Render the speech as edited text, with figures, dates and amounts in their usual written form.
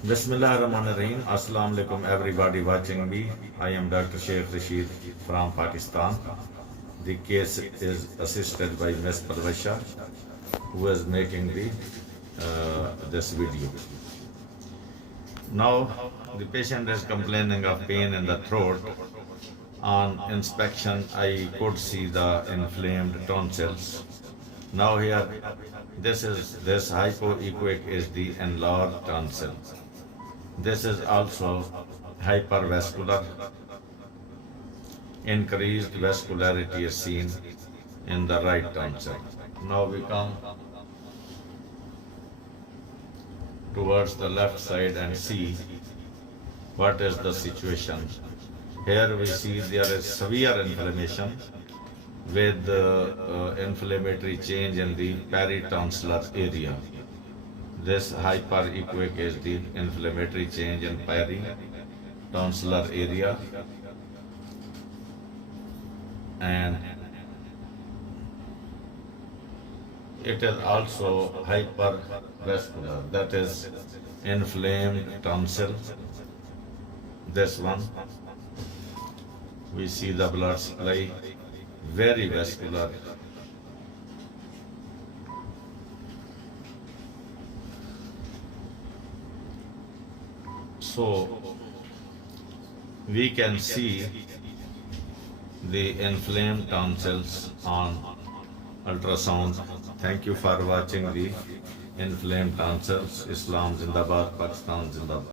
Bismillahirrahmanirrahim. Assalamu alaikum everybody watching me. I am Dr. Sheikh Rashid from Pakistan. The case is assisted by Ms. Parvasha, who is making this video. Now the patient is complaining of pain in the throat. On inspection, I could see the inflamed tonsils. Now here, this hypoechoic is the enlarged tonsil. This is also hypervascular. Increased vascularity is seen in the right tonsil. Now we come towards the left side and see what is the situation. Here we see there is severe inflammation with inflammatory change in the peritonsillar area. This hyperechoic is the inflammatory change in peritonsillar area, and it is also hypervascular, that is inflamed tonsil. This one, we see the blood supply very vascular. So we can see the inflamed tonsils on ultrasound. Thank you for watching the inflamed tonsils. Islam Zindabad, Pakistan Zindabad.